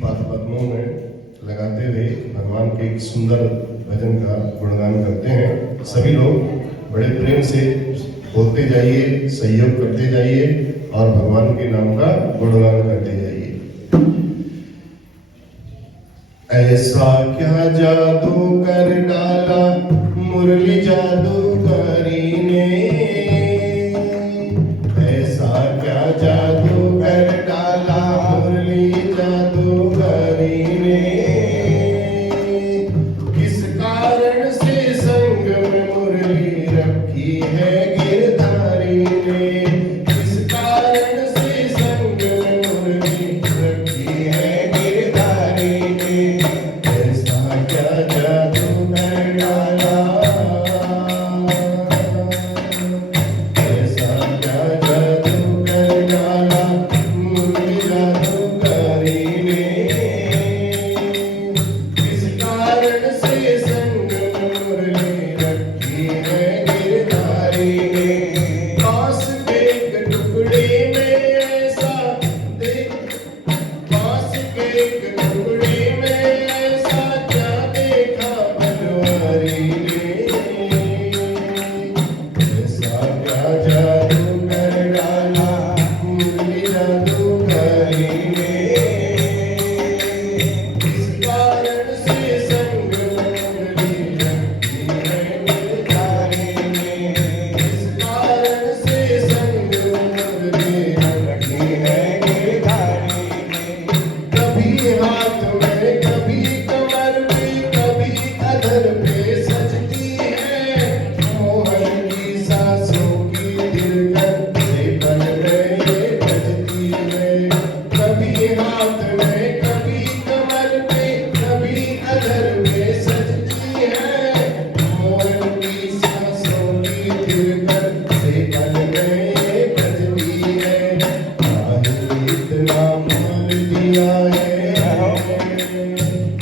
पाद पद्मों में लगाते हुए भगवान के एक सुंदर भजन का गुणगान करते हैं। सभी लोग बड़े प्रेम से बोलते जाइए, सहयोग करते जाइए और भगवान के नाम का गुणगान करते जाइए। ऐसा क्या जादू कर डाला मुरली जादूगरी ने, ऐसा क्या जादू कर डाला मुरली जादूगरी ने, किस कारण से संग में मुरली रखी है गिरधारी ने, किस कारण से संग में मुरली रखी है गिरधारी ने, ऐसा क्या जादू कर डाला, ऐसा क्या जादू कर डाला मुरली जादूगरी ने, किस कारण से संग में मुरली रखी है गिरधारी ने, बांस के एक टुकड़े में ऐसा देख, बांस के एक टुकड़े में ऐसा क्या देखा बनवारी ने, ऐसा क्या जादू कर डाला मुरली जादूगरी ने, किस कारण से संग में मुरली रखी है गिरधारी ने, किस कारण से संग में मुरली रखी है गिरधारी ने, कभी हाथ में कभी कमर पे कभी अधर पे सजती है, मोहन की सांसों की दिलकत से पल में ये बजती है, कभी हाथ में कभी कमर पे कभी अधर पे सजती है, मोहन की सांसों की दिलकत से पल में ये बजती है, काहे इतना मान दिया है,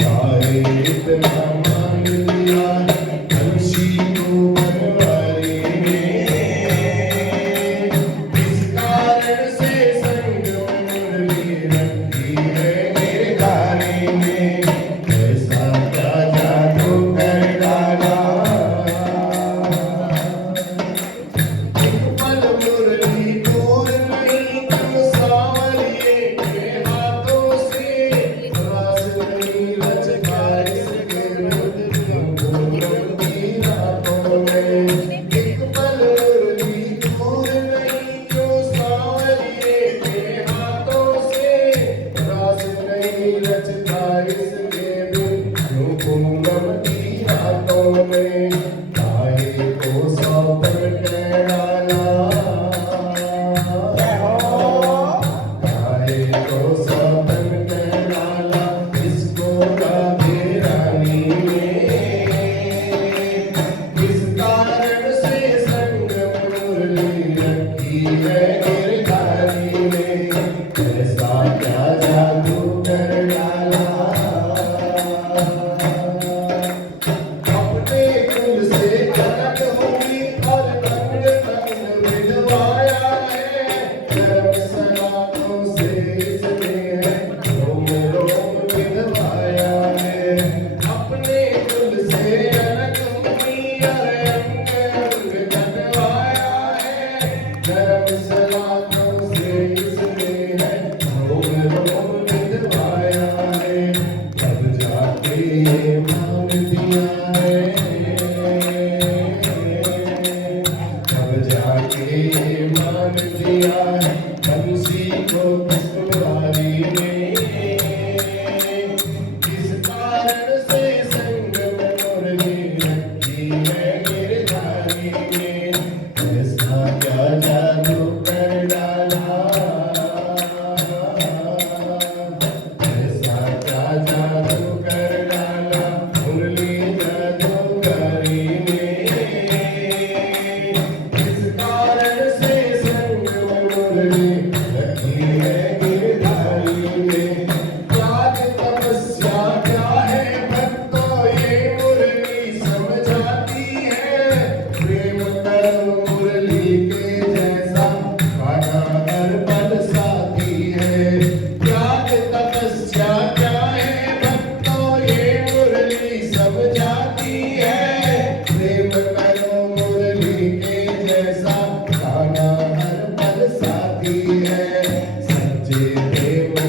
काहे इतना मान लिया है तुलसी को बनवारी ने, किस कारण से संग में मुरली रखी है गिरधारी ने, ऐसा क्या जादू कर डाला, एक पल मुरली दूर नहीं तुम सांवरिए के हाथों से, रास नहीं रचता इसके गुरु की रातों में, एक पल मुरली दूर नहीं क्यों सांवरिए के हाथों से, रास नहीं रचता इसके क्यों पूनम की रातों में, काहे को सौंपन कह डाला, काहे को सौंपन कह डाला इसको राधे रानी ने, किस कारण से संग में मुरली रखी है गिरधारी ने, ऐसा क्या जादू कर डाला, अपने कुल से अलग हुई और तंग तंग विधवाया है, धर्म सनातों से इसने है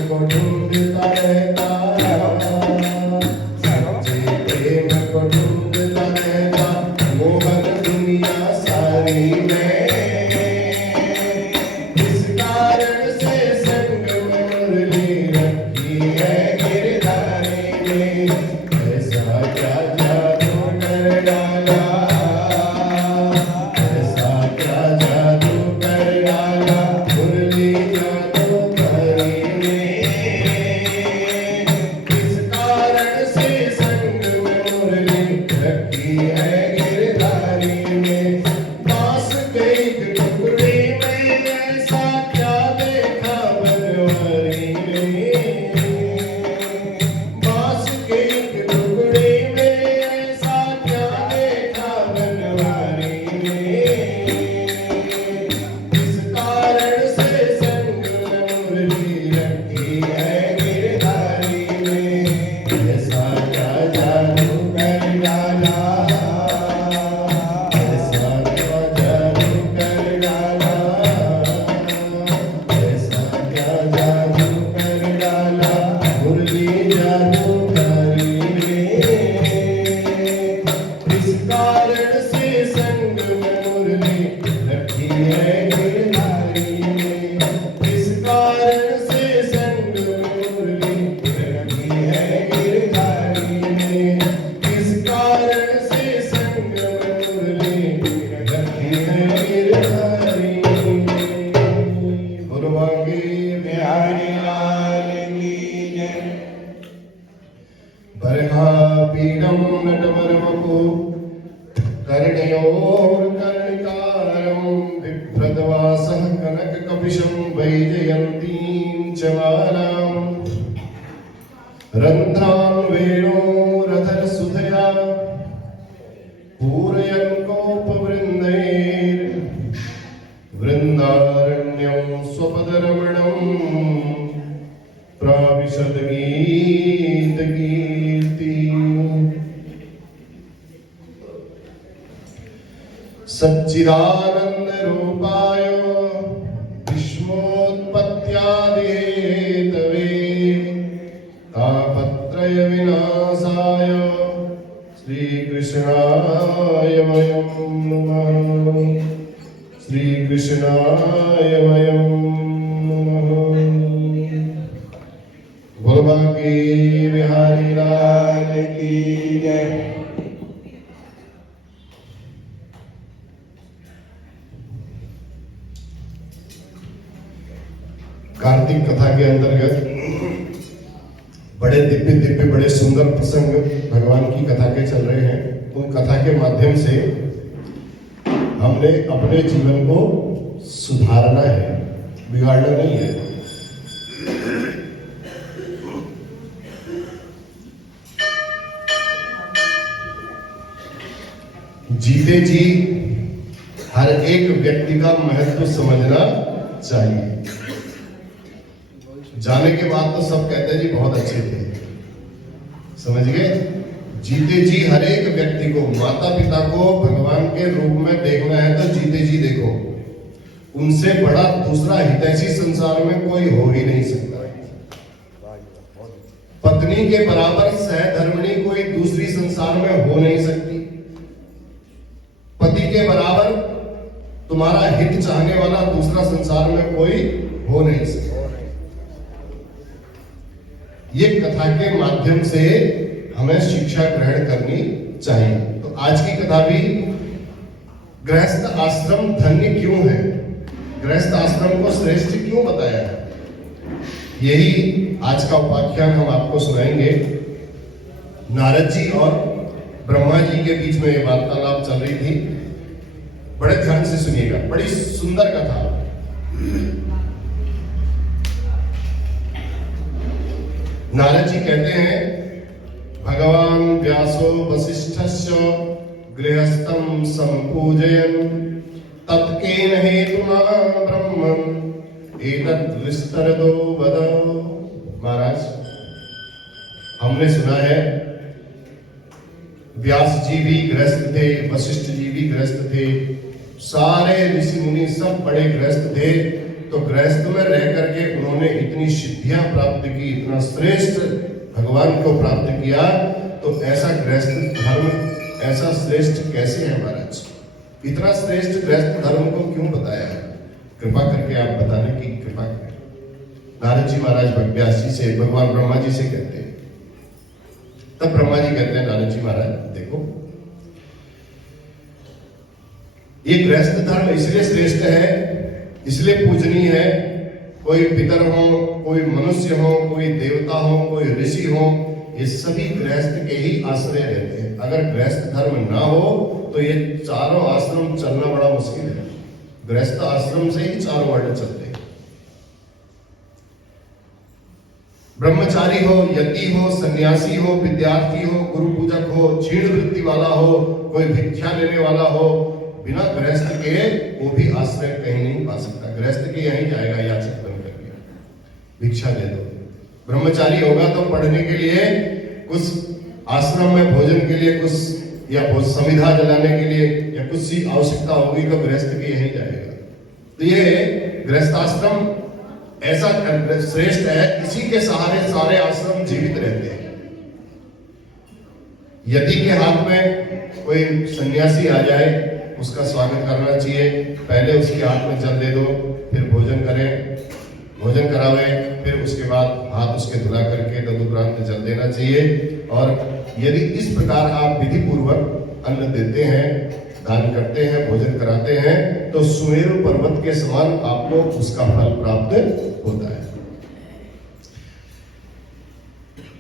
को ढूंढता रहता, सच्चे प्रेम को ढूंढता रहता, मोहन दुनिया सारी में। इस कारण से संग में मुरली रखी है गिरधारी ने, ऐसा क्या जादू कर डाला, ऐसा क्या जादू कर डाला मुरली जादूगरी ने। इस कारण से संग में मुरली रखी है गिरधारी ने। बांस के एक टुकड़े में ऐसा क्या देखा बनवारी ने, बांस के एक टुकड़े में ऐसा क्या देखा बनवारी ने। इस कारण से संग में मुरली रखी है गिरधारी ने, ऐसा क्या जादू कर डाला, ऐसा क्या जादू कर डाला, ऐसा क्या जादू कर डाला मुरली जादूगरी ने। इस कारण से संग में मुरली रखी है गिरधारी ने, इस कारण से संग में मुरली रखी है गिरधारी ने, इस कारण से संग में मुरली रखी है गिरधारी ने। गुरुवांगी बिहारी लाल की जय। बरहा पीडम नटवरवपु कर्णयोर्कर्णिकारं बिभ्रतवासः कनककपिशं वैजयन्तीं च मालाम् रन्ध्रान् वेणोरधरसुधया पूरयन् कोपवृन्दैर् वृन्दारण्यं स्वपदरमणं प्राविशद गीतकीर्ति। सच्चिदानंद रूपाय विश्वोत्पत्त्यादिहेतवे तापत्रय विनाशाय श्रीकृष्णाय वयं नमः, श्रीकृष्णाय वयं नमः। गुरुवांगी बिहारी लाल की जय। कार्तिक कथा के अंतर्गत बड़े दिव्य दिव्य बड़े सुंदर प्रसंग भगवान की कथा के चल रहे हैं। उन कथा के माध्यम से हमने अपने जीवन को सुधारना है, बिगाड़ना नहीं है। जीते जी हर एक व्यक्ति का महत्व समझना चाहिए। जाने के बाद तो सब कहते हैं जी बहुत अच्छे थे, समझ गए। जीते जी हर एक व्यक्ति को, माता पिता को भगवान के रूप में देखना है तो जीते जी देखो। उनसे बड़ा दूसरा हितैषी संसार में कोई हो ही नहीं सकता। पत्नी के बराबर सहधर्मिणी कोई दूसरी संसार में हो नहीं सकती। पति के बराबर तुम्हारा हित चाहने वाला दूसरा संसार में कोई हो नहीं सकता। ये कथा के माध्यम से हमें शिक्षा ग्रहण करनी चाहिए। तो आज की कथा भी गृहस्थ आश्रम धन्य क्यों है, गृहस्थ आश्रम को श्रेष्ठ क्यों बताया है, यही आज का उपाख्यान हम आपको सुनाएंगे। नारद जी और ब्रह्मा जी के बीच में ये वार्तालाप चल रही थी। बड़े ध्यान से सुनिएगा, बड़ी सुंदर कथा। नारद जी कहते हैं, भगवान व्यासो वसिष्ठस्य गृहस्थं संपूजयन् तत्केन हेतुना ब्रह्मं एतद् विस्तरतो वद। महाराज, हमने सुना है व्यास जी भी गृहस्थ थे, वशिष्ठ जी भी गृहस्थ थे, सारे ऋषि मुनि सब बड़े गृहस्थ थे। तो तो गृहस्थ में रह करके उन्होंने इतनी सिद्धियां प्राप्त की, इतना श्रेष्ठ भगवान को प्राप्त किया, तो ऐसा गृहस्थ धर्म ऐसा श्रेष्ठ कैसे है महाराज? इतना श्रेष्ठ गृहस्थ धर्म को क्यों बताया है? कृपा करके आप बताने की कृपा करें। नारद जी महाराज व्यास जी से, भगवान ब्रह्मा जी से कहते हैं, तब ब्रह्मा जी कहते हैं नारद जी महाराज देखो, ये गृहस्थ धर्म इसलिए श्रेष्ठ है, इसलिए पूजनीय है, कोई पितर हो, कोई मनुष्य हो, कोई देवता हो, कोई ऋषि हो, ये सभी गृहस्थ के ही आश्रय रहते हैं। अगर गृहस्थ धर्म ना हो तो ये चारों आश्रम चलना बड़ा मुश्किल है। गृहस्थ आश्रम से ही चारों वर्ण चलते हैं। ब्रह्मचारी हो, यति हो, सन्यासी हो, विद्यार्थी हो, गुरु पूजक हो, क्षीण वृत्ति वाला हो, कोई भिक्षा लेने वाला हो, बिना गृहस्थ के वो भी आश्रय कहीं नहीं पा सकता। गृहस्थ के यहीं जाएगा याचक बन करके, भिक्षा दे दो। ब्रह्मचारी होगा तो पढ़ने के लिए कुछ आश्रम में भोजन के लिए कुछ या समिधा जलाने के लिए या कुछ सी आवश्यकता होगी तो गृहस्थ के यहीं जाएगा। तो ये गृहस्थाश्रम ऐसा श्रेष्ठ है, इसी के सहारे सारे आश्रम जीवित रहते हैं। यदि के हाथ में कोई सन्यासी आ जाए, उसका स्वागत करना चाहिए। पहले उसके हाथ में जल दे दो, फिर भोजन करें, भोजन करावे, फिर उसके बाद हाथ उसके धुला करके तदुपरांत जल देना चाहिए। और यदि इस प्रकार आप विधि पूर्वक अन्न देते हैं, दान करते हैं, भोजन कराते हैं, तो सुमेरु पर्वत के समान आपको उसका फल प्राप्त होता है।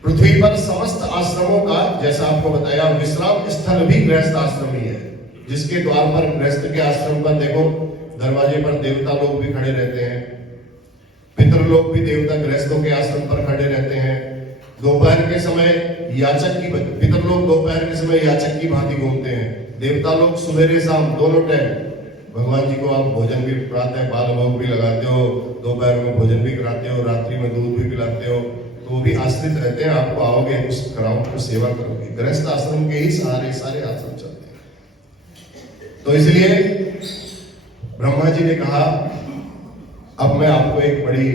पृथ्वी पर समस्त आश्रमों का, जैसा आपको बताया, विश्राम स्थल भी गृहस्थ आश्रम ही है। जिसके द्वार पर, गृहस्थ के आश्रम पर देखो, दरवाजे पर देवता लोग भी खड़े रहते हैं, पितर लोग भी देवता गृहस्थों के आश्रम पर खड़े रहते हैं। दोपहर के समय याचक की, पितर लोग दोपहर के समय याचक की भांति घूमते हैं, देवता लोग सुबह शाम दोनों टाइम भगवान जी को आप भोजन भी कराते हैं, बाल भोग भी लगाते हो, दोपहर में भोजन भी कराते हो, रात्रि में दूध भी पिलाते हो, तो वो भी आश्रित रहते हैं। आपको आओगे, उस कराओगे, तो सेवा करोगे। गृहस्थ आश्रम के ही सहारे सारे आश्रम चलते हैं। तो इसलिए ब्रह्मा जी ने कहा, अब मैं आपको एक बड़ी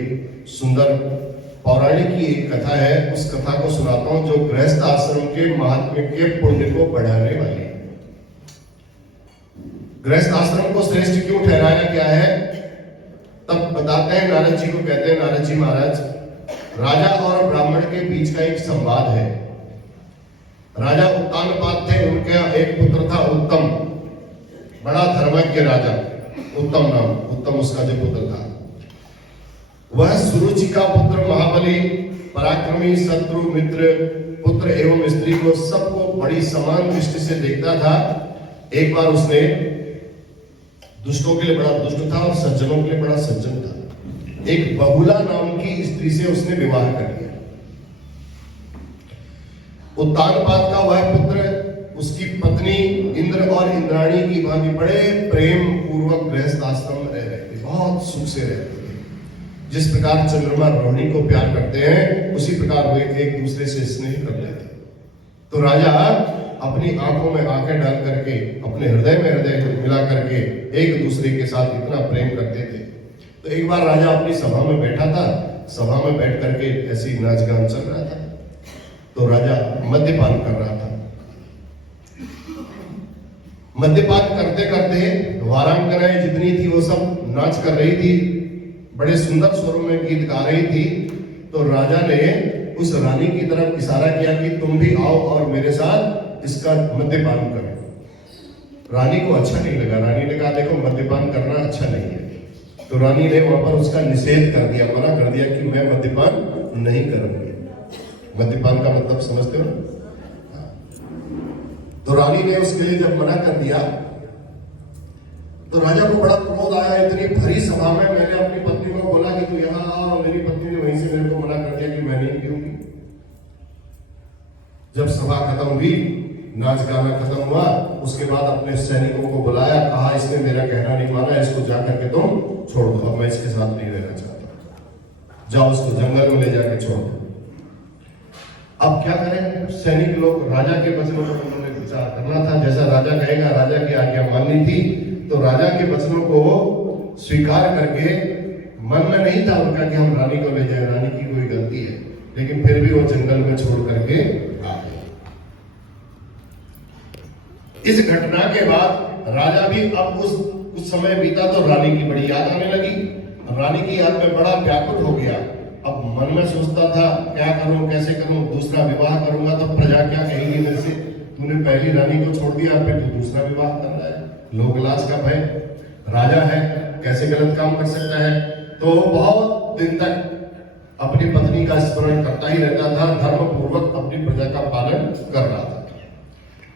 सुंदर पौराणिक की एक कथा है, उस कथा को सुनाता हूं, जो गृहस्थ आश्रम के महात्म्य के पुण्य को बढ़ाने वाली है। गृहस्थ आश्रम को श्रेष्ठ क्यों ठहराया गया है, तब बताते हैं। नारद जी को कहते हैं, नारद जी महाराज, राजा और ब्राह्मण के बीच का एक संवाद है। राजा उत्तानपाद थे, उनका एक पुत्र था उत्तम, बड़ा धर्मज्ञ राजा, उत्तम नाम, उत्तम उसका जो पुत्र था। वह सुरुचि का पुत्र, महाबली, पराक्रमी, शत्रु, मित्र, पुत्र एवं स्त्री को सबको बड़ी समान दृष्टि से देखता था। एक बार उसने दुष्टों के लिए बड़ा दुष्ट था और सज्जनों के लिए बड़ा सज्जन था। एक बहुला नाम की स्त्री से उसने विवाह कर लिया। उत्तानपाद का वह पुत्र, उसकी पत्नी इंद्र और इंद्राणी की भांति बड़े प्रेम पूर्वक गृहस्थ आश्रम में रह रहे थे, बहुत सुख से रहते थे। जिस प्रकार चंद्रमा रोहिणी को प्यार करते हैं, उसी प्रकार वे एक दूसरे से स्नेह करते थे। तो राजा अपनी आंखों में आंखें डाल करके, अपने हृदय में हृदय मिला करके एक दूसरे के साथ इतना प्रेम करते थे। तो एक बार राजा अपनी सभा में बैठा था, सभा में बैठ करके ऐसी नाच गान चल रहा था, तो राजा मद्यपान कर रहा था। मद्यपान करते करते वारांगनाएं जितनी थी वो सब नाच कर रही थी, बड़े सुंदर स्वरों में गीत गा रही थी। तो राजा ने उस रानी की तरफ इशारा किया कि तुम भी आओ और मेरे साथ इसका मद्यपान करो। रानी को अच्छा नहीं लगा, रानी ने कहा देखो मद्यपान करना अच्छा नहीं है। तो रानी ने वहां पर उसका निषेध कर दिया, मना कर दिया कि मैं मद्यपान नहीं करूंगी। मद्यपान का मतलब समझते हो? तो रानी ने उसके लिए जब मना कर दिया तो राजा को बड़ा क्रोध आया। इतनी भरी सभा में मैंने अपनी पत्नी को बोला कि तू यहाँ आ, और मेरी पत्नी ने वहीं से मेरे को मना कर दिया कि मैं नहीं पीऊंगी। जब सभा खत्म हुई, नाच गाना खत्म हुआ, उसके बाद अपने सैनिकों को बुलाया, कहा इसने मेरा कहना नहीं माना, इसको जाकर के तुम छोड़ दो, अब मैं इसके साथ नहीं रहना चाहता, जाओ उसको जंगल में ले जाके छोड़ दो। अब क्या करें, सैनिक लोग, राजा के वचनों पर उन्होंने विचार करना था, जैसा राजा कहेगा, राजा की आज्ञा माननी थी। तो राजा के वचनों को स्वीकार करके मन में नहीं था उनका कि हम रानी को ले जाए, रानी की कोई गलती है, लेकिन फिर भी वो जंगल में छोड़ करके आ गए। इस घटना के बाद राजा भी अब कुछ समय बीता तो रानी की बड़ी याद आने लगी। रानी की याद में बड़ा व्याकुल हो गया। अब मन में सोचता था क्या करूं, कैसे करूं, दूसरा विवाह करूंगा तो प्रजा क्या कहेंगी मेरे से, तूने पहली रानी को छोड़ दिया, फिर तू दूसरा विवाह कर रहा है, लोक लाज का भय, राजा है, कैसे गलत काम कर सकता है। तो बहुत दिन तक अपनी पत्नी का स्मरण करता ही रहता था, धर्म पूर्वक अपनी प्रजा का पालन कर रहा था।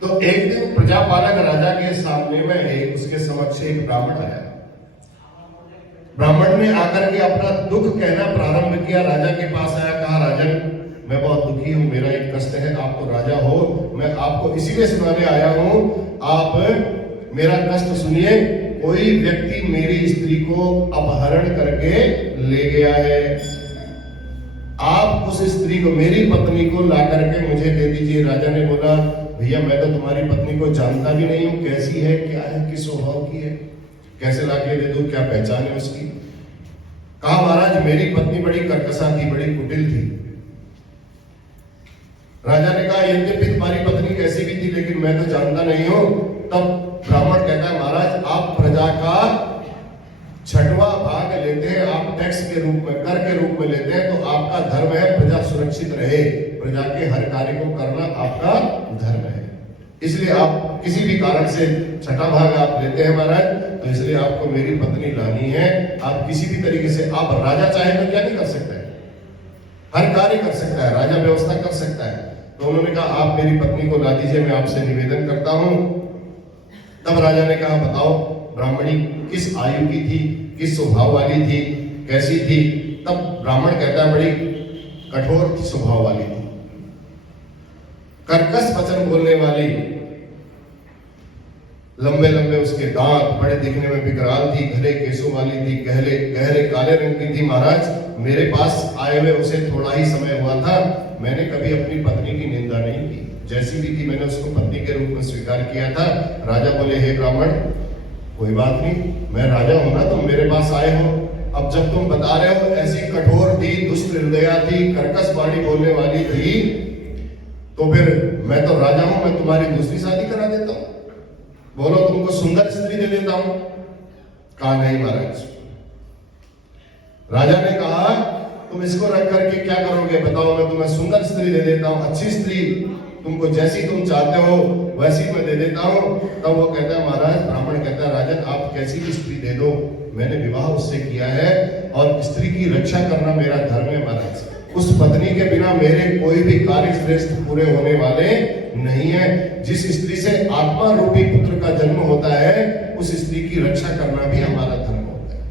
तो एक दिन प्रजापालक राजा के सामने में उसके समक्ष एक ब्राह्मण आया। ब्राह्मण ने आकर के अपना दुख कहना प्रारंभ किया। राजा के पास आया, कहा राजन मैं बहुत दुखी हूं, मेरा एक कष्ट है, आप तो राजा हो, मैं आपको इसीलिए सुनाने आया हूं, आप मेरा कष्ट सुनिए। कोई व्यक्ति मेरी स्त्री को अपहरण करके ले गया है, आप उस स्त्री को, मेरी पत्नी को ला करके मुझे दे दीजिए। राजा ने बोला भैया मैं तो तुम्हारी पत्नी को जानता भी नहीं हूं, कैसी है, क्या है, किस स्वभाव की है, कैसे लाके दे दूं, क्या पहचान है उसकी। कहा महाराज मेरी पत्नी बड़ी कर्कशा थी, बड़ी कुटिल थी। राजा ने कहा यद्यपि तुम्हारी पत्नी कैसी भी थी लेकिन मैं तो जानता नहीं हूं। तब ब्राह्मण कहता है महाराज आप प्रजा का 6वां भाग लेते हैं, आप टैक्स के रूप में, कर के रूप में लेते हैं, तो आपका धर्म है प्रजा सुरक्षित रहे, प्रजा के हर कार्य को करना आपका धर्म है। इसलिए आप किसी भी कारण से 6वां भाग आप लेते हैं महाराज, तो इसलिए आपको मेरी पत्नी लानी है। आप किसी भी तरीके से, आप राजा चाहे तो क्या नहीं कर सकता है, हर कार्य कर सकता है, राजा व्यवस्था कर सकता है। तो उन्होंने कहा आप मेरी पत्नी को ला दीजिए, मैं आपसे निवेदन करता हूं। तब राजा ने कहा बताओ ब्राह्मणी किस आयु की थी, किस स्वभाव वाली थी, कैसी थी। तब ब्राह्मण कहता है बड़ी कठोर स्वभाव वाली थी, कर्कश वचन बोलने वाली, लंबे लंबे उसके दांत, बड़े दिखने में विकराल थी, घने केसों वाली थी, गहरे गहरे काले रंग की थी। महाराज मेरे पास आए हुए उसे थोड़ा ही समय हुआ था, मैंने कभी अपनी पत्नी की निंदा नहीं की, जैसी भी थी मैंने उसको पत्नी के रूप में स्वीकार किया था। राजा बोले हे ब्राह्मण कोई बात नहीं, मैं राजा हूं ना, तुम मेरे पास आए हो, अब जब तुम बता रहे हो ऐसी कठोर थी, दुष्ट हृदया थी, कर्कश वाणी बोलने वाली थी, तो फिर मैं तो राजा हूं, मैं तुम्हारी दूसरी शादी करा देता हूं, बोलो तुमको सुंदर स्त्री दे देता हूं। कहा नहीं महाराज। राजा ने कहा तुम इसको रख करके क्या करोगे बताओ, मैं तुम्हें सुंदर स्त्री दे देता हूं, अच्छी स्त्री, तुमको जैसी तुम चाहते हो वैसी मैं दे देता हूं। तब वो कहता है महाराज, ब्राह्मण कहता है राजन आप कैसी भी स्त्री दे दो, मैंने विवाह उससे किया है और स्त्री की रक्षा करना मेरा धर्म है महाराज, उस पत्नी के बिना मेरे कोई भी कार्य श्रेष्ठ पूरे होने वाले नहीं है। जिस स्त्री से आत्मा रूपी पुत्र का जन्म होता है उस स्त्री की रक्षा करना भी हमारा धर्म होता है।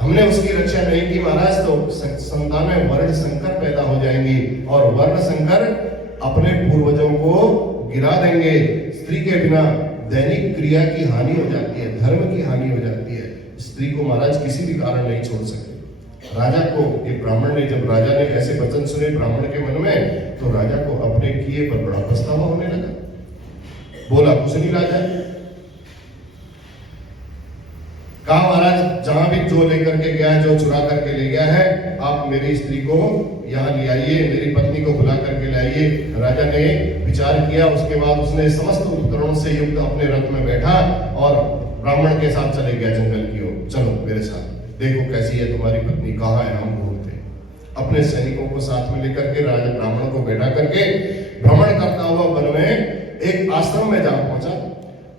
हमने उसकी रक्षा नहीं की महाराज तो संतान में वर्ण संकर पैदा हो जाएंगी और वर्ण संकर अपने पूर्वजों को गिरा देंगे। स्त्री के बिना दैनिक क्रिया की हानि हो जाती है, धर्म की हानि हो जाती है। स्त्री को महाराज किसी भी कारण नहीं छोड़ सकते। राजा को ये ब्राह्मण ने, जब राजा ने ऐसे वचन सुने ब्राह्मण के मन में, तो राजा को अपने किए पर बड़ा पछतावा होने लगा। बोला कुछ नहीं राजा। कहा महाराज जहां भी जो लेकर के गया है, जो चुरा करके ले गया है, आप मेरी स्त्री को यहाँ ले आइए, मेरी पत्नी को बुला करके लाइए। राजा ने विचार किया, उसके बाद उसने समस्त उपकरणों से युक्त अपने रथ में बैठा और ब्राह्मण के साथ चले गया जंगल की ओर। चलो मेरे साथ, देखो कैसी है तुम्हारी पत्नी, कहाँ है, हम ढूंढते। अपने सैनिकों को साथ में लेकर के राजा ब्राह्मण को बैठा करके भ्रमण करता हुआ वन में एक आश्रम में जा पहुंचा।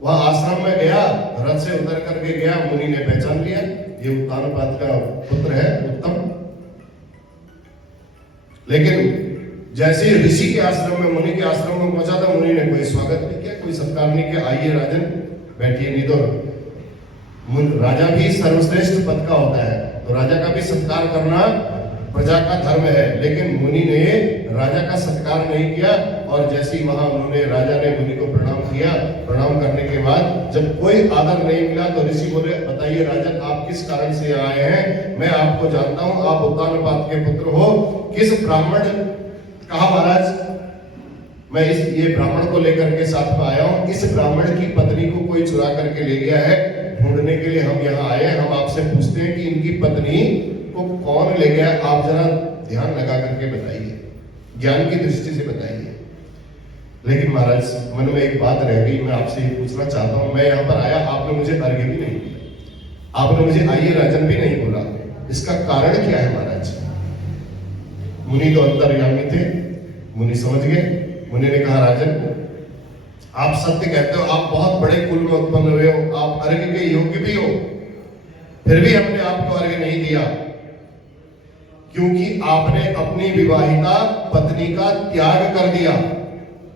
वह आश्रम में गया, रथ से उतर करके गया, मुनि ने पहचान लिया ये उत्तानपाद का पुत्र है उत्तम। लेकिन जैसे ही ऋषि के आश्रम में, मुनि के आश्रम में पहुंचा था, मुनि ने कोई स्वागत नहीं किया, कोई सत्कार नहीं किया। आइए राजन बैठिए, नहीं तो राजा भी सर्वश्रेष्ठ पद का होता है, तो राजा का भी सत्कार करना प्रजा का धर्म है। लेकिन मुनि ने राजा का सत्कार नहीं किया और जैसे ही वहां उन्होंने, राजा ने मुनि को प्रणाम किया, प्रणाम करने के बाद जब कोई आदर नहीं मिला तो ऋषि बोले बताइए राजन आप किस कारण से आए हैं, मैं आपको जानता हूं, आप उत्तानपाद के पुत्र हो, किस ब्राह्मण। कहा महाराज मैं ये ब्राह्मण को लेकर के साथ में आया हूं, इस ब्राह्मण की पत्नी को कोई चुरा करके ले गया है, ढूंढने के लिए हम यहाँ आए हैं। हम आपसे पूछते हैं कि इनकी पत्नी को कौन ले गया, आप जरा ध्यान लगा करके बताइए, ज्ञान की दृष्टि से बताइए। लेकिन महाराज मन में एक बात रह गई, मैं आपसे ये पूछना चाहता हूं। मैं यहाँ पर आया, आपने मुझे अर्घ्य भी नहीं दिया, आपने मुझे आइए राजन भी नहीं बोला, इसका कारण क्या है महाराज? मुनि तो अंतर्यामी थे, मुनि समझ गए। मुनि ने कहा राजन आप सत्य कहते हो, आप बहुत बड़े कुल में उत्पन्न हुए हो, आप अर्घ्य के योग्य भी हो, फिर भी हमने आपको अर्घ्य नहीं दिया क्योंकि आपने अपनी विवाहिता पत्नी का त्याग कर दिया,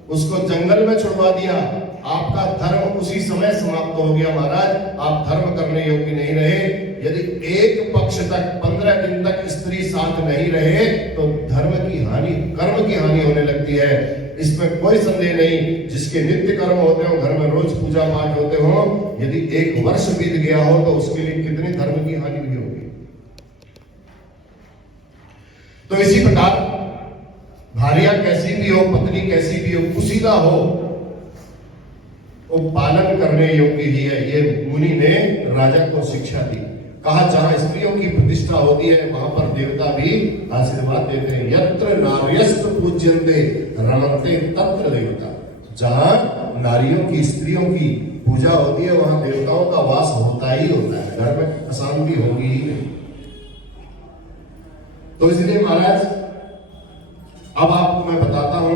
उसको जंगल में छुड़वा दिया। आपका धर्म उसी समय समाप्त हो गया महाराज, आप धर्म करने योग्य नहीं रहे। यदि एक पक्ष तक 15 दिन तक स्त्री साथ नहीं रहे तो धर्म की हानि, कर्म की हानि होने लगती है, इसमें कोई संदेह नहीं। जिसके नित्य कर्म होते हो, घर में रोज पूजा पाठ होते हो, यदि 1 वर्ष बीत गया हो तो उसके लिए कितनी धर्म की हानि भी होगी। तो इसी प्रकार भार्या कैसी भी हो, पत्नी कैसी भी हो, कुशीला हो, वो पालन करने योग्य ही है। ये मुनि ने राजा को शिक्षा दी। कहा जहां स्त्रियों की प्रतिष्ठा होती है वहां पर देवता भी आशीर्वाद देते हैं। यत्र नार्यस्त पूज्यन्ते रमन्ते तत्र देवता। जहां नारियों की, स्त्रियों की पूजा होती है वहां देवताओं का वास होता ही होता है, घर में अशांति होगी ही नहीं। तो इसलिए महाराज अब आपको मैं बताता हूं,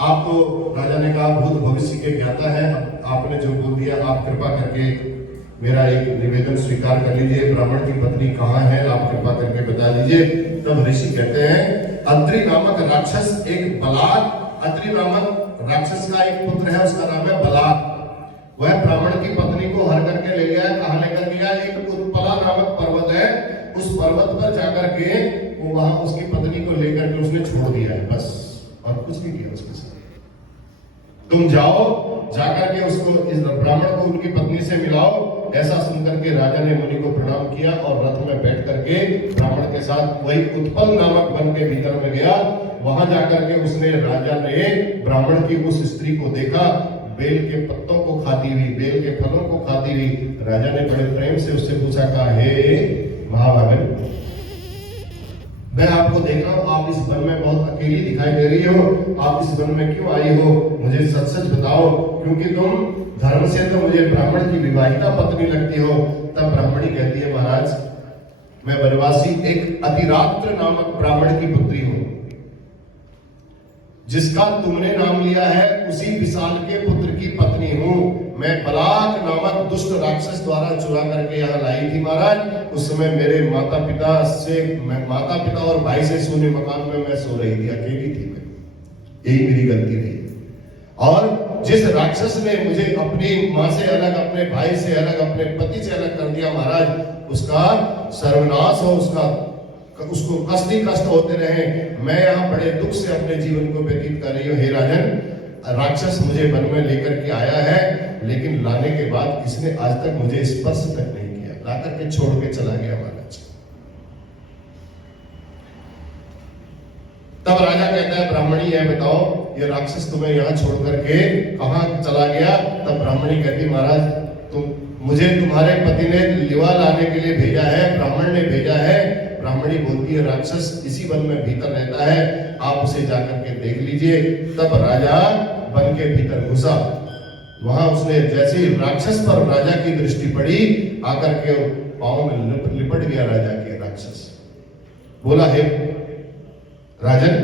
आप तो राजा ने कहा भूत भविष्य के ज्ञाता है, आपने जो बोल दिया आप कृपा करके मेरा एक निवेदन स्वीकार कर लीजिए। ब्राह्मण की पत्नी कहाँ है, आप कृपा करके बता दीजिए। तब ऋषि कहते हैं अत्रि नामक राक्षस एक बलाक, अत्रि नामक राक्षस का एक पुत्र है, उसका नाम है बलाक। वह ब्राह्मण की पत्नी को हर करके ले गया। कहाँ लेकर गया? एक उत्पला नामक पर्वत है, उस पर्वत पर जाकर के वो वहां उसकी पत्नी को लेकर के उसने छोड़ दिया है, बस, और कुछ नहीं किया उसके साथ। तुम जाओ, जाकर के उसको, इस ब्राह्मण को उनकी पत्नी से मिलाओ। ऐसा सुनकर के राजा ने मुनि को प्रणाम किया और रथ में बैठ करके ब्राह्मण के साथ वही उत्पल नामक वन के भीतर में गया। वहां जाकर के उसने, राजा ने ब्राह्मण की उस स्त्री को देखा, बेल के पत्तों को खाती हुई, बेल के फलों को खाती हुई। राजा ने बड़े प्रेम से उससे पूछा, कहा हे महाभागन, मैं आपको देख रहा हूं, आप इस वन में बहुत अकेली दिखाई दे रही हो, आप इस वन में क्यों आई हो? मुझे सच सच बताओ, क्योंकि तुम धर्म से तो मुझे ब्राह्मण की विवाहिता पत्नी लगती हो। तब ब्राह्मणी कहती है महाराज मैं वनवासी एक अतिरात्र नामक ब्राह्मण की पुत्री हूं, जिसका तुमने नाम लिया है उसी विशाल के पुत्र की पत्नी हूं। मैं बलाक नामक दुष्ट राक्षस द्वारा चुरा करके यहाँ लाई थी महाराज। उस समय मेरे माता पिता और भाई से सोने मकान में मैं सो रही थी, अकेली थी मैं, यही मेरी गलती रही। और जिस राक्षस ने मुझे अपनी माँ से अलग, अपने भाई से अलग, अपने पति से अलग कर दिया महाराज, उसका सर्वनाश हो, उसको कष्ट ही कष्ट होते रहे। मैं यहाँ बड़े दुख से अपने जीवन को व्यतीत कर रही हूँ। हे राजन, राक्षस मुझे वन में लेकर के आया है, लेकिन लाने के बाद इसने आज तक मुझे स्पर्श तक नहीं किया, ला करके छोड़ के चला गया महाराज। तब राजा कहता है ब्राह्मणी है, बताओ ये राक्षस तुम्हें यहाँ छोड़ करके कहाँ चला गया? तब ब्राह्मणी कहती महाराज मुझे तुम्हारे पति ने लिवा लाने के लिए भेजा है, ब्राह्मण ने भेजा है। ब्राह्मणी बोलती है राक्षस इसी वन में भीतर रहता है, आप उसे जाकर के देख लीजिए। तब राजा वन के भीतर घुसा। वहां उसने जैसे ही राक्षस पर राजा की दृष्टि पड़ी, आकर के पांव में लिपट गया राजा के राक्षस। बोला हे राजन,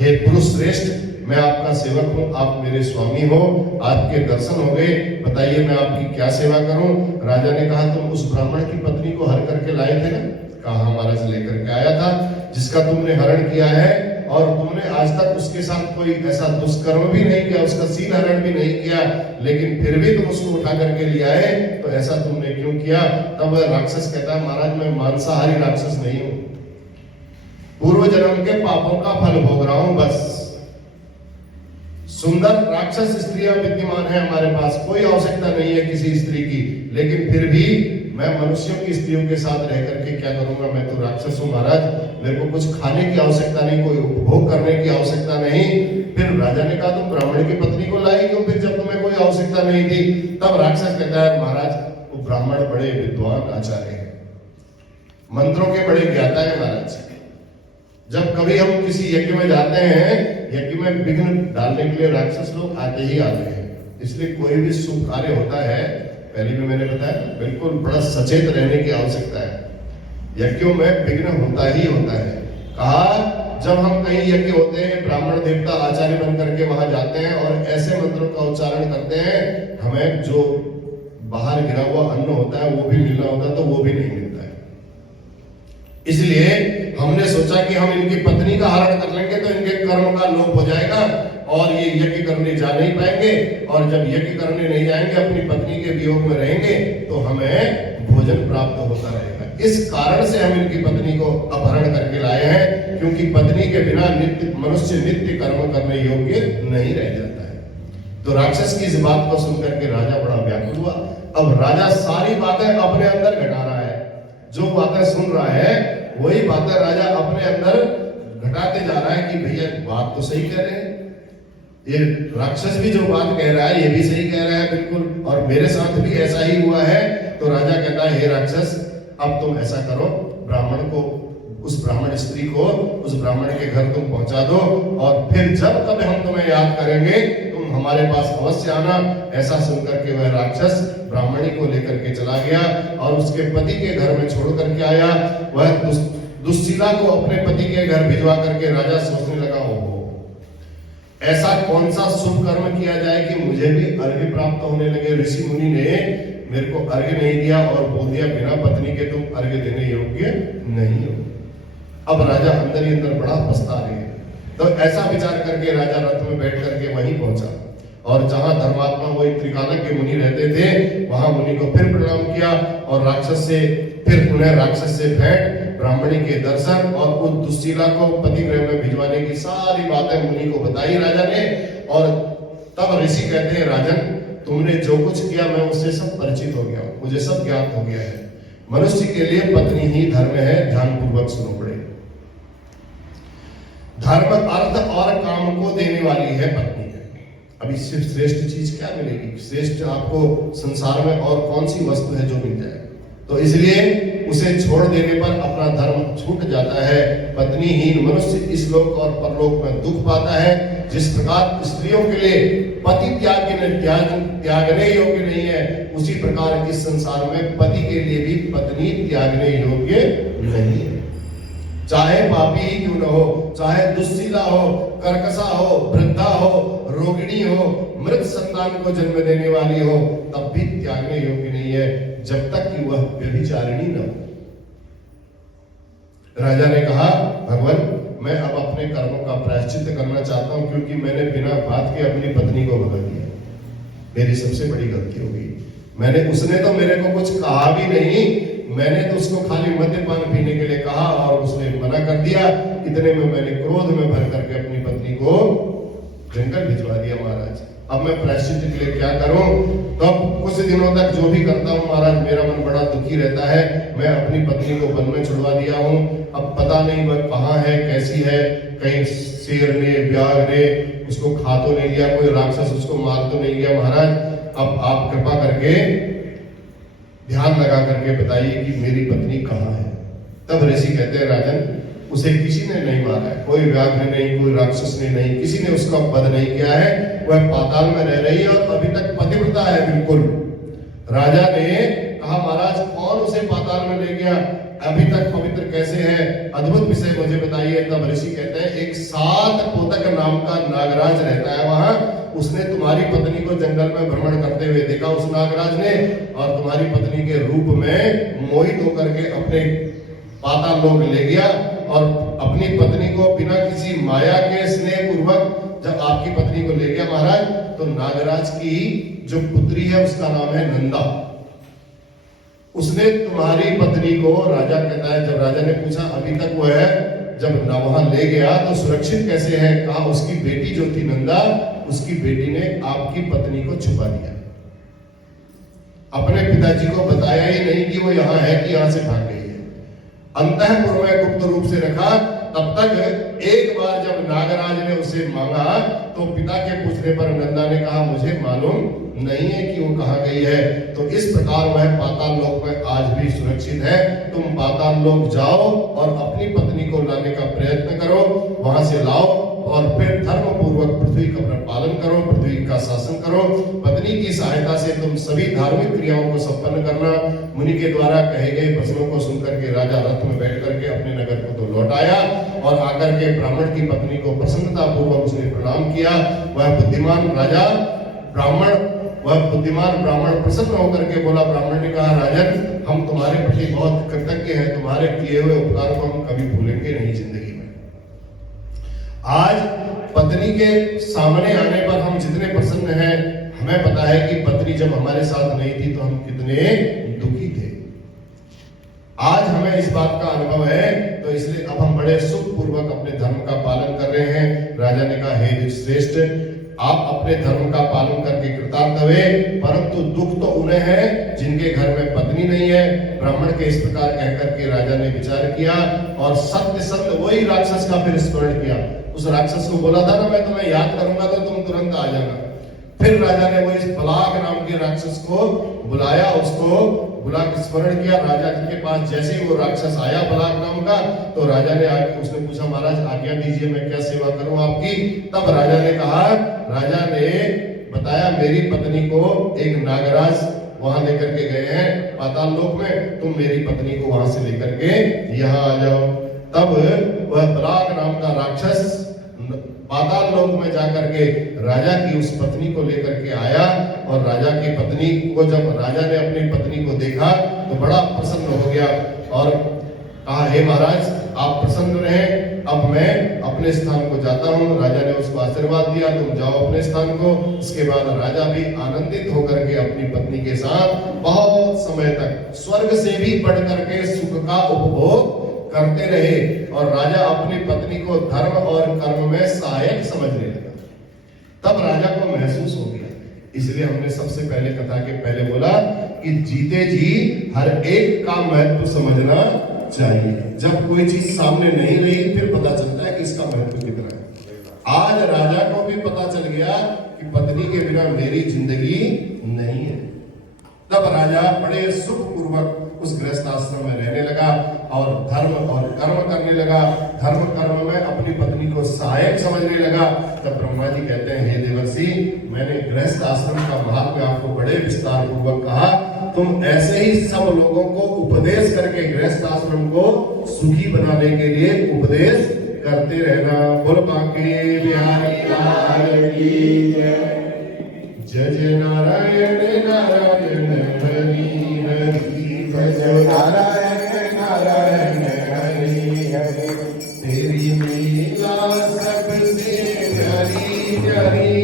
हे पुरुष श्रेष्ठ, मैं आपका सेवक हूं, आप मेरे स्वामी हो, आपके दर्शन हो गए, बताइए मैं आपकी क्या सेवा करूं? राजा ने कहा तुम उस ब्राह्मण की पत्नी को हर करके लाए थे ना? कहा महाराज लेकर के आया था, जिसका तुमने हरण किया है, और तुमने आज तक उसके साथ कोई ऐसा दुष्कर्म भी नहीं किया, उसका सील हरण भी नहीं किया, लेकिन फिर भी तुम उसको उठा करके ले आए, तो ऐसा तुमने क्यों किया? तब राक्षस कहता है महाराज मैं मांसाहारी राक्षस नहीं हूं, पूर्व जन्म के पापों का फल भोग रहा हूं बस। सुंदर राक्षस स्त्रियां विद्यमान है हमारे पास, कोई आवश्यकता नहीं है किसी स्त्री की, लेकिन फिर भी मैं मनुष्यों की स्त्रियों के साथ रह करके क्या करूंगा? मैं तो राक्षस हूं महाराज, मेरे को कुछ खाने की आवश्यकता नहीं, कोई उपभोग करने की आवश्यकता नहीं। फिर राजा ने कहा तुम ब्राह्मण की पत्नी को लाई क्यों फिर, जब तुम्हें कोई आवश्यकता नहीं थी? तब राक्षस कहता है महाराज वो ब्राह्मण बड़े विद्वान आचार्य हैं, मंत्रों के बड़े ज्ञाता है महाराज। जब कभी हम किसी यज्ञ में जाते हैं, यज्ञ में विघ्न डालने के लिए राक्षस लोग आते ही आते हैं। इसलिए कोई भी शुभ कार्य होता है, पहले भी मैंने बताया, बिल्कुल बड़ा सचेत रहने की आवश्यकता है। यज्ञों में विघ्न होता ही होता है। कहा जब हम कहीं यज्ञ होते हैं, ब्राह्मण देवता आचार्य बन करके वहां जाते हैं और ऐसे मंत्रों का उच्चारण करते हैं, हमें जो बाहर गिरा हुआ अन्न होता है वो भी मिलना होता है, तो वो भी नहीं मिलता है। इसलिए हमने सोचा कि हम इनकी पत्नी का हरण कर लेंगे तो इनके कर्म का लोप हो जाएगा और ये यज्ञ करने जा नहीं पाएंगे, और जब यज्ञ करने नहीं जाएंगे, अपनी पत्नी के वियोग में रहेंगे, तो हमें भोजन प्राप्त होता रहेगा। इस कारण से हम इनकी पत्नी को अपहरण करके लाए हैं, क्योंकि पत्नी के बिना मनुष्य नित्य कर्म करने योग्य नहीं रह जाता है। तो राक्षस की इस बात को सुनकर के राजा बड़ा व्याकुल हुआ। अब राजा सारी बातें अपने अंदर घटा रहा है, जो बातें सुन रहा है वही बातें राजा अपने अंदर घटाते जा रहा है कि भैया बात तो सही कह रहे हैं, ये राक्षस भी जो बात कह रहा है ये भी सही कह रहा है बिल्कुल, और मेरे साथ भी ऐसा ही हुआ है। तो राजा कहता है, हे राक्षस, अब तुम ऐसा करो, ब्राह्मण को, उस ब्राह्मण स्त्री को उस ब्राह्मण के घर तुम पहुंचा दो, और फिर जब कभी हम तुम्हें याद करेंगे तुम हमारे पास अवश्य आना। ऐसा सुनकर के वह राक्षस ब्राह्मणी को लेकर के चला गया और उसके पति के घर में छोड़ करके आया। वह दुश्शीला को अपने पति के घर भिजवा करके राजा सोचने लगा, हो ऐसा कौन सा शुभ कर्म किया जाए कि मुझे भी अर्घ्य प्राप्त होने लगे। ऋषि मुनि ने मेरे को अर्घ्य नहीं दिया और बोल दिया बिना पत्नी के तुम अर्घ्य देने योग्य नहीं हो। अब राजा अंदर ही अंदर बड़ा पछता रहे। तो ऐसा विचार करके राजा रथ में बैठ करके वहीं पहुंचा, और जहां धर्मात्मा वही त्रिकालज्ञ के मुनि रहते थे, वहां मुनि को फिर प्रणाम किया और राक्षस से फिर उन्हें राक्षस से भेंट, ब्राह्मणी के दर्शन और उस दुश्शीला को पति गृह में भिजवाने की सारी बातें मुनि को बताई राजा ने। और तब ऋषि कहते हैं, राजन, तुमने जो कुछ किया मैं उससे सब परिचित हो गया, मुझे सब ज्ञात हो गया है। मनुष्य के लिए पत्नी ही धर्म है, ध्यान पूर्वक सुनो पड़े। धर्म, अर्थ और काम को देने वाली है पत्नी। अब इससे श्रेष्ठ चीज क्या मिलेगी? श्रेष्ठ आपको संसार में और कौन सी वस्तु है जो मिल जाए? तो इसलिए उसे छोड़ देने पर अपना धर्म छूट जाता है। पत्नीहीन मनुष्य इस लोक और परलोक में दुख पाता है। जिस प्रकार स्त्रियों के लिए पति त्यागने योग्य नहीं है, उसी प्रकार इस संसार में पति के लिए भी पत्नी त्यागने योग्य नहीं है। चाहे पापी ही क्यों न हो, चाहे दुश्शीला हो, कर्कशा हो, वृद्धा हो, रोगिणी हो, मृत संतान को जन्म देने वाली हो, तब भी त्यागने योग्य नहीं है, जब तक कि वह व्यभिचारिणी न हो। राजा ने कहा, भगवान, मैं अब अपने कर्मों का प्रायश्चित करना चाहता हूं, क्योंकि मैंने बिना बात के अपनी पत्नी को भगा दिया। मेरी सबसे बड़ी गलती हो गई। उसने तो मेरे को कुछ कहा भी नहीं, मैंने तो उसको खाली मद्यपान पीने के लिए कहा और उसने मना कर दिया। इतने में मैंने क्रोध में भर करके अपनी पत्नी को जंगल भिजवा दिया महाराज। अब मैं प्रायश्चित के लिए क्या करूं? तो अब कुछ दिनों तक जो भी करता हूं महाराज, मेरा मन बड़ा दुखी रहता है। मैं अपनी पत्नी को वन में छुड़वा दिया हूं। अब पता नहीं वह कहाँ है, कैसी है, कहीं शेर ने, व्याघ्र ने उसको खा तो नहीं लिया, कोई राक्षस उसको मार तो नहीं गया महाराज। अब आप कृपा करके ध्यान लगा करके बताइए कि मेरी पत्नी कहाँ है। तब ऋषि कहते हैं, राजन, उसे किसी ने नहीं मारा है, कोई व्याघ्र नहीं, कोई राक्षस ने नहीं, किसी ने उसका वध नहीं किया है। वह पाताल में रह रही है और अभी तक पतिव्रता है बिल्कुल। राजा ने कहा, महाराज, कौन उसे पाताल में ले गया, अभी तक पवित्र कैसे है, अद्भुत विषय मुझे बताइए। तब ऋषि कहते हैं, एक 7 कोतक नाम का नागराज रहता है वहां। उसने तुम्हारी पत्नी को जंगल में भ्रमण करते हुए देखा उस नागराज ने, और तुम्हारी पत्नी के रूप में मोहित होकर के अपने पाताल लोक ले गया। और अपनी पत्नी को बिना किसी माया के स्नेह पूर्वक जब आपकी पत्नी को ले गया महाराज, तो नागराज की जो पुत्री है उसका नाम है नंदा। उसने तुम्हारी पत्नी को, राजा कहता है, जब राजा ने पूछा अभी तक वो है, जब वहां ले गया तो सुरक्षित कैसे है? कहा उसकी बेटी जो थी नंदा, उसकी बेटी ने आपकी पत्नी को छुपा दिया, अपने पिताजी को बताया ही नहीं कि वो यहाँ है कि यहाँ से भाग गई है। अंतःपुर में गुप्त रूप से रखा, तब तक एक बार जब नागराज ने उसे मांगा तो पिता के पूछने पर नंदा ने कहा मुझे मालूम नहीं है कि वो कहाँ गई है। तो इस प्रकार वह पाताल लोक में आज भी सुरक्षित है। तुम पाताल लोक जाओ और अपनी पत्नी को लाने का प्रयत्न करो, वहां से लाओ और फिर धर्म पूर्वक पृथ्वी का पालन करो, पृथ्वी का शासन करो। पत्नी की सहायता से तुम सभी धार्मिक क्रियाओं को संपन्न करना। मुनि के द्वारा कहे गए वचनों को सुनकर के राजा रथ में बैठ करके अपने नगर को तो लौट आया और आकर के ब्राह्मण की पत्नी को प्रसन्नता पूर्वक उसने प्रणाम किया। वह बुद्धिमान ब्राह्मण प्रसन्न होकर के बोला। ब्राह्मण ने कहा राजन, हम तुम्हारे प्रति बहुत कृतज्ञ हैं, तुम्हारे किए हुए उपकार को हम कभी भूलेंगे नहीं जिंदगी में। आज पत्नी के सामने आने पर हम जितने प्रसन्न हैं, हमें पता है कि पत्नी जब हमारे साथ नहीं थी तो हम कितने दुखी थे। आज हमें इस बात का अनुभव है, तो इसलिए अब हम बड़े सुख पूर्वक अपने धर्म का पालन कर रहे हैं। राजा ने कहा हे श्रेष्ठ, आप अपने धर्म का पालन करके कृतार्थ हुए, परंतु दुख तो उन्हें है जिनके घर में पत्नी नहीं है। ब्राह्मण के इस प्रकार कहकर के राजा ने विचार किया और सत्य सत्य वही राक्षस का फिर स्मरण किया। उस राक्षस को बोला था ना, मैं तुम्हें याद करूंगा तो तुम तुरंत आ जाना। फिर राजा ने वो इस बलाक नाम के राक्षस को बुलाया, उसको बुला के स्मरण किया। राजा जी के पास जैसे ही वो राक्षस आया बलाक नाम का, तो राजा ने आके उसने पूछा महाराज आज्ञा दीजिए, मैं क्या सेवा करूं आपकी। तब राजा ने बताया मेरी पत्नी को एक नागराज वहां लेकर के गए हैं पाताल लोक में, तुम मेरी पत्नी को वहां से लेकर के यहाँ आ जाओ। तब वह बलाक नाम का राक्षस पाताल लोक में जाकर के राजा की उस पत्नी को लेकर के आया और राजा की पत्नी को जब राजा ने अपनी पत्नी को देखा तो बड़ा प्रसन्न हो गया और कहा हे महाराज आप प्रसन्न रहे, अब मैं अपने स्थान को जाता हूँ। राजा ने उसको आशीर्वाद दिया, तुम जाओ अपने स्थान को। इसके बाद राजा भी आनंदित होकर के अपनी पत्नी के साथ बहुत समय तक स्वर्ग से भी बढ़ करके सुख का उपभोग करते रहे और राजा अपनी पत्नी को धर्म और कर्म में सहायक समझने लगा। तब राजा को महसूस हो गया, इसलिए हमने सबसे पहले कथा के पहले बोला कि जीते जी हर एक का महत्व समझना चाहिए। जब कोई चीज सामने नहीं रही फिर पता चलता है कि इसका महत्व कितना है। आज राजा को भी पता चल गया कि पत्नी के बिना मेरी जिंदगी नहीं है। तब राजा बड़े सुख पूर्वक उस गृहस्थ आश्रम में रहने लगा और धर्म और कर्म करने लगा। धर्म कर्म में अपनी पत्नी को सहायक समझने लगा। तब ब्रह्मा जी कहते हैं हे देवर्षि, मैंने गृहस्थ आश्रम का महात्म्य आपको बड़े विस्तार पूर्वक कहा, तुम ऐसे ही सब लोगों को उपदेश करके गृहस्थ आश्रम को सुखी बनाने के लिए उपदेश करते रहना। बोल बांके बिहारी लाल की जय। जय जय नारायण नारायण हरि हरि, जय नारायण नारायण हरि हरि। तेरी लीला सबसे हरि हरि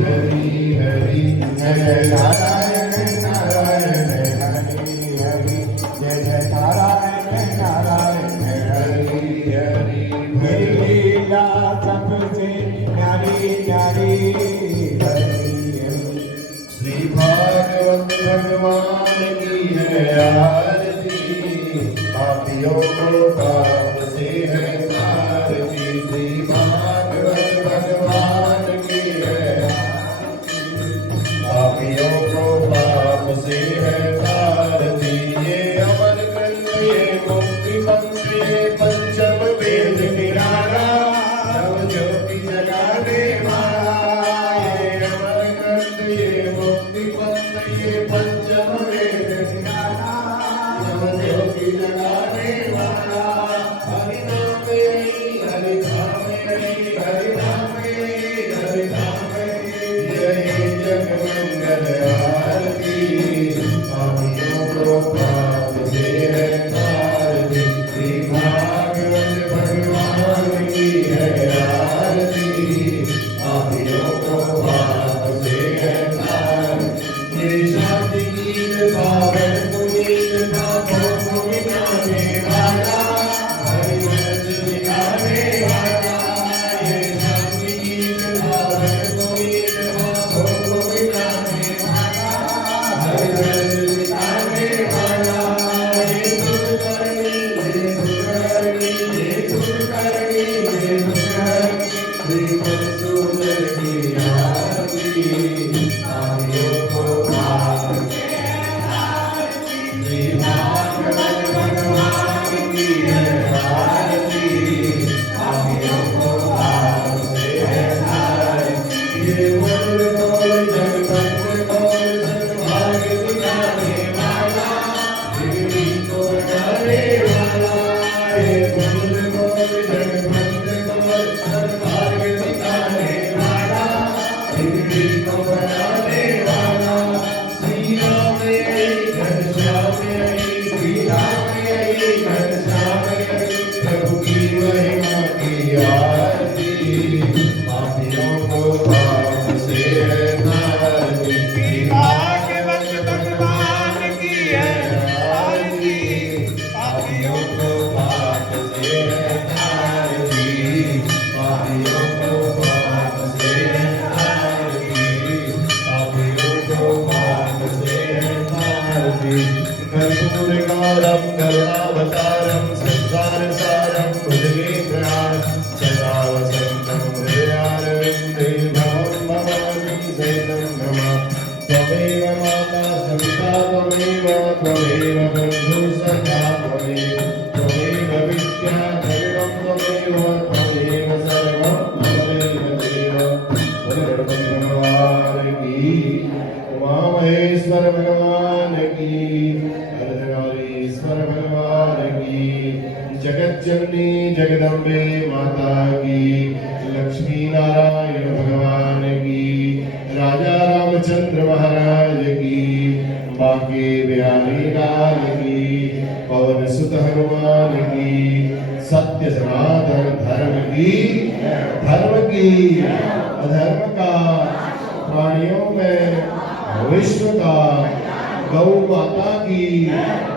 हरि हरि। जय नारायण नारायण हरि हरि, जय नारायण नारायण हरि हरि। तेरी लीला सबसे प्यारी प्यारी भागवत भगवान की है आरती, पापियों को पाप से है तारती। श्री भागवत भगवान की है पापियों को पाप से है तारती। ये अमर ग्रंथ ये मुक्ति मंत्र पंचम वेद किनारा, नव ज्योति जगाने वाला। ये अमर ग्रंथ ये मुक्ति पंथ ये पंचम वेद निराला, नव ज्योति जगाने वाला। हरि नाम हरि नाम हरि नाम हरि नाम, यही जग मंगल आरती। पापियों को पाप से है तारती। श्री भागवत भगवान की है आरती। मार्ग दिखाने वाला, बिगड़ी को बनाने वाला, श्री राम यही घनश्याम यही, श्री राम यही घनश्याम यही, प्रभु की महिमा की आरती, पापियों को पाप से तारती, भाग्यवंत भगवान की है आरती, पापियों को पाप से तारती, पापियों को पाप से तारती, पापियों को पाप से तारती, कर्पूर गौरम करुणावतारम संसार सारम भुजगेन्द्रहारं सदा वसन्तं हृदयारविन्दे भवं भवानी सहितं नमामि। त्वमेव माता सविता त्वमेव बन्धु सखा त्वमेव विद्या द्रविणं त्वमेव सर्वं त्वमेव देव। बोलो भगवान की, उमामहेश्वर भगवान की, अर्धनारीश्वर भगवान की, जगज्जननी जगदम्बे माता की, लक्ष्मी नारायण भगवान की, राजा रामचंद्र महाराज की, बांके बिहारी लाल की, पवन सुत हनुमान की, सत्य सनातन धर्म की, अधर्म का, प्राणियों में विश्व का, गौ माता की,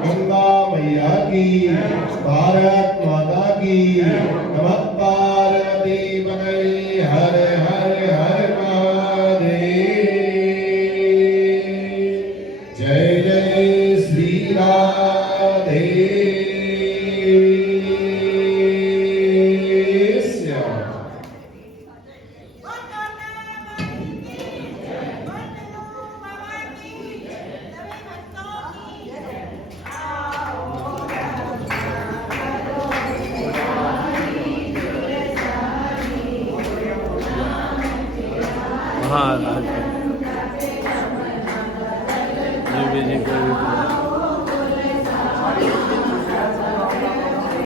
गंगा मैया की, भारत माता की, नमः पार्वती पतये हर हर हर महादेव। जय जय श्री राधे श्याम। महाराज